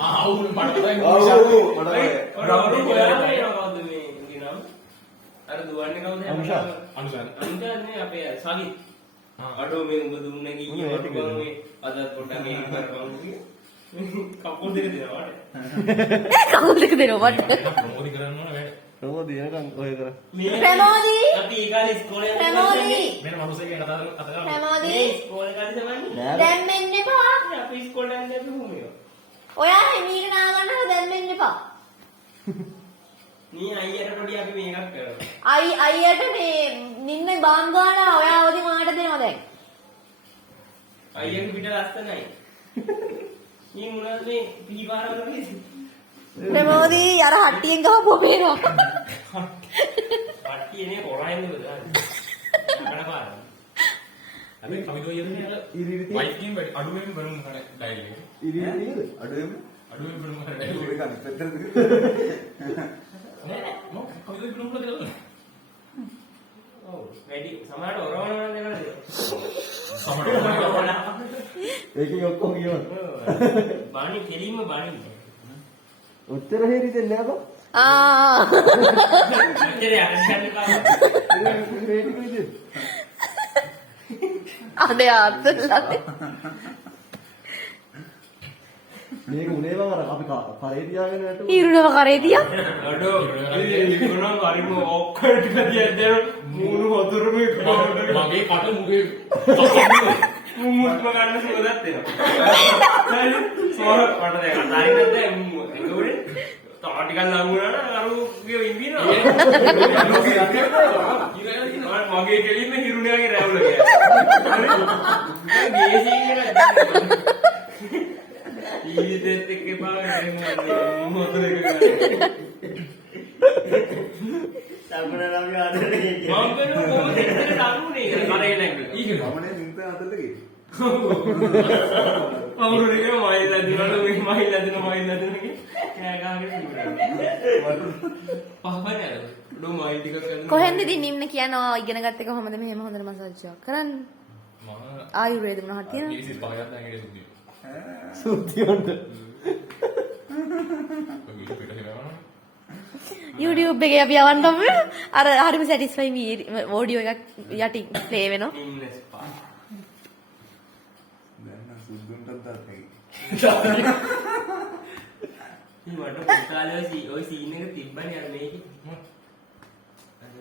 ආවුල් මට අර දුවන්නේ කවුද? අනුෂානේ අපේ සාගි. අඩෝ මේ උඹ දුන්නේ කීයේ වට ගමු මේ අදත් පොඩ්ඩක් මේක කරපන් කිය. කකුල් දෙක දෙනවා මට. කකුල් දෙක දෙනවා මට. ප්‍රමෝදි කරන්න ඕන වැඩ. ප්‍රමෝදි එනකන් ඔය කර. ප්‍රමෝදි අපි ඊගාලේ ඉස්කෝලේ යනවා. ප්‍රමෝදි මෙන්න මනුස්සයෙක් කතා කරලා ප්‍රමෝදි මේ ඉස්කෝලේ කාලේ තමයි. දැන් මෙන්න එපා. අපි ඉස්කෝලේ යන්නේ කොහොමද? ඔයා එමීට නා ගන්නව දැන් මෙන්න එපා. මේ අයියට පොඩි අපි මේකක් කරනවා. අයියට මේ නින්න බාම් ගාලා ඔයා අවදි මාට දෙනවා දැන්. අයියගේ පිට ලස්සනයි. මේ මොනවද මේ පීපාරවල මේ? ප්‍රමෝදි අර හට්ටියෙන් ගහපුවා පේනවා. කට්ටියනේ කොරයින්ද බදාන්නේ. නකඩ පාර. අපි කමිදෝ යන්නේ ඉරිරිති වයිට් ගේම් වැඩි අඩුවෙන් බලමු කරේ ඩයලොග්. ඉරිරිති නේද? අඩුවෙම බලමු කරේ ඒක ඩයලොග්. අනිත් පැත්තට නෑ නෝ කමිදෝ බලමු කරේ. ඔව් වැඩි සමහරට ඔරවනවා නේද? සමහරවිට ඒකෙන් ඔක්කොම කියනවා. බාණි කෙලින්ම බාණි. උත්තර හේරි දෙන්නේ නැබ. මෙච්චර යන්න කාම. හේරි කිව්ද? අනේ අතල්ලා. මේක උනේ බං අර අපි කරේ තියාගෙන වැටුවා. ඊරුණව කරේ තියා. අඩෝ ඉක්ුණා පරිම ඔක්කොම ටික තියද්දී මූණු වතුර මේ මගේ කට මුගේ මුමුත්ම ගන්න සුවදත් වෙනවා. හරි සෝර මට දැන් අතාරින්නත් දැන් ඒකෝනේ තා ටිකක් ලඟ වුණා නම් අරුගේ ඉඳිනවා. මගේ කෙලින්ම හිරුණියාගේ රැවුල ගියා. හරි ගේසින් කියලා ඊදෙත් එක්ක පාගෙන මොහොත දෙක ගන්න. සම්පූර්ණ අපි ආදරේ කියන්නේ. මම කියනවා කොහොමද දෙන්න දරුනේ කියලා කරේ නැග්ගා. ඊගෙන මමනේ නින්ත අතට ගියේ. අවුරුදු දෙක මයිලා දිනවල මේ මයිලා දින කෑ ගහගෙන ඉන්නවා. පහවනේ අර ඩෝ මයි ටිකක් ගන්න. කොහෙන්ද ඉතින් නිම්න කියනවා ඉගෙන ගත්ත එක කොහමද මෙහෙම හොඳට මසාජ් එකක් කරන්න. මම ආයුර්වේද මොනවද තියෙනවද? ඒසි පහයක් දැන් ඒක සුද්ධිය. සුද්ධියොන්ට. ඔය පිට කරනවා. YouTube එකේ අපි යවන්න අපි අර හරිම සැටිස්ෆයි වීඩියෝ එකක් යටින් ප්ලේ වෙනවා. ඉන්නස් පා. දැන් නම් සුද්ධුන්ටත් දාතේ. මේ වඩ පුතාලේ ඔය සීන් එක තිබ්බනේ අර මේකේ. අර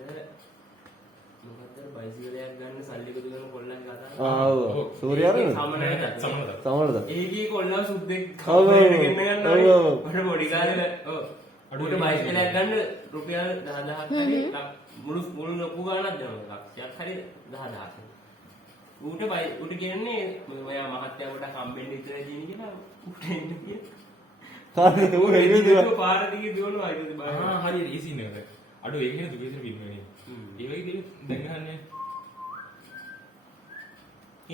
මොකද්ද බයිසිකලයක් ගන්න සල්ලි එකතු කරන කොල්ලන් කතා. ආව්. සූර්යාරනේ. සමනද? ඒකේ කොල්ලා සුද්දෙක් ඔව්. කම්පලේන්ට් ගෙන්න යනවා. ඔව්. මට පොඩි කාලේ ඔව්. අඩුවට බයිසිකලයක් ගන්න රුපියල් 10000ක් හරි මුළු ලොකු ගාණක් දෙනවා. ලක්ෂයක් හරි 10000ක්. ඌට කියන්නේ ඔයා මහත්තයා පොඩක් හම්බෙන්න ඉතර දින කියලා ඌට එන්න කියලා. කාටද ඌ හෙළුවා? පාර දිගේ දුවනවා ඒක බය. හරි ඒ සීන් එක. අඩු ඒක නේ දුකේ තියෙන බිම්මනේ. ඒ වගේ දේ දැන් ගහන්නේ.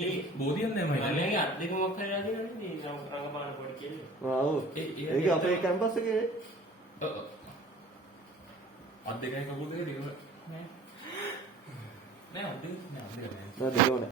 ඒ බෝධියක් නෑ මම. මලයාගේ අත් දෙක මොකක් කරලා තියෙනවද මේ රංගපාන පොඩි කෙල්ල. ආව්. ඒක අපේ කැම්පස් එකේ අත් දෙකයි කකුල් දෙකයි දෙකම නෑ. නෑ අත් දෙක නෑ. නෑ දෙකම නෑ.